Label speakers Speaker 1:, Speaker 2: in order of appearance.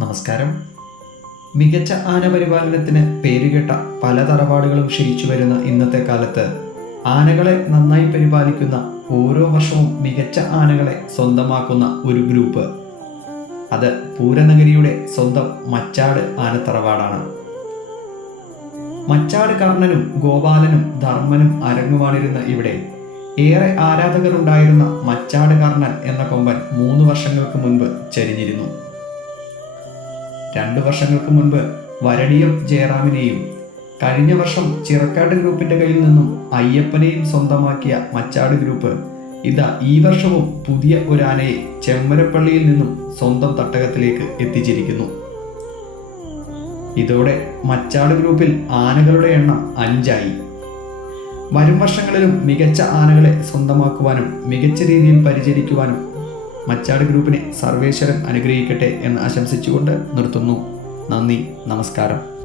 Speaker 1: നമസ്കാരം. മികച്ച ആന പരിപാലനത്തിന് പേരുകേട്ട പല തറവാടുകളും ക്ഷയിച്ചു വരുന്ന ഇന്നത്തെ കാലത്ത് ആനകളെ നന്നായി പരിപാലിക്കുന്ന ഓരോ വർഷവും മികച്ച ആനകളെ സ്വന്തമാക്കുന്ന ഒരു ഗ്രൂപ്പ്. അത് പൂരനഗരിയുടെ സ്വന്തം മച്ചാട് ആനത്തറവാടാണ്. മച്ചാട് കർണനും ഗോപാലനും ധർമ്മനും അരങ്ങുവാണിരുന്ന ഇവിടെ ഏറെ ആരാധകർ ഉണ്ടായിരുന്ന മച്ചാട് കർണൻ എന്ന കൊമ്പൻ മൂന്ന് വർഷങ്ങൾക്ക് മുൻപ് ചരിഞ്ഞിരുന്നു. രണ്ടു വർഷങ്ങൾക്ക് മുൻപ് വരടിയം ജയറാമിനെയും കഴിഞ്ഞ വർഷം ചിറക്കാട് ഗ്രൂപ്പിന്റെ കയ്യിൽ നിന്നും അയ്യപ്പനെയും സ്വന്തമാക്കിയ മച്ചാട് ഗ്രൂപ്പ് ഇതാ ഈ വർഷവും പുതിയ ഒരാനയെ ചെമ്മരപ്പള്ളിയിൽ നിന്നും സ്വന്തം തട്ടകത്തിലേക്ക് എത്തിച്ചിരിക്കുന്നു. ഇതോടെ മച്ചാട് ഗ്രൂപ്പിൽ ആനകളുടെ എണ്ണം അഞ്ചായി. വരും വർഷങ്ങളിലും മികച്ച ആനകളെ സ്വന്തമാക്കുവാനും മികച്ച രീതിയിൽ പരിചരിക്കുവാനും മച്ചാട് ഗ്രൂപ്പിനെ സർവേശ്വരൻ അനുഗ്രഹിക്കട്ടെ എന്ന് ആശംസിച്ചുകൊണ്ട് നിർത്തുന്നു. നന്ദി നമസ്കാരം.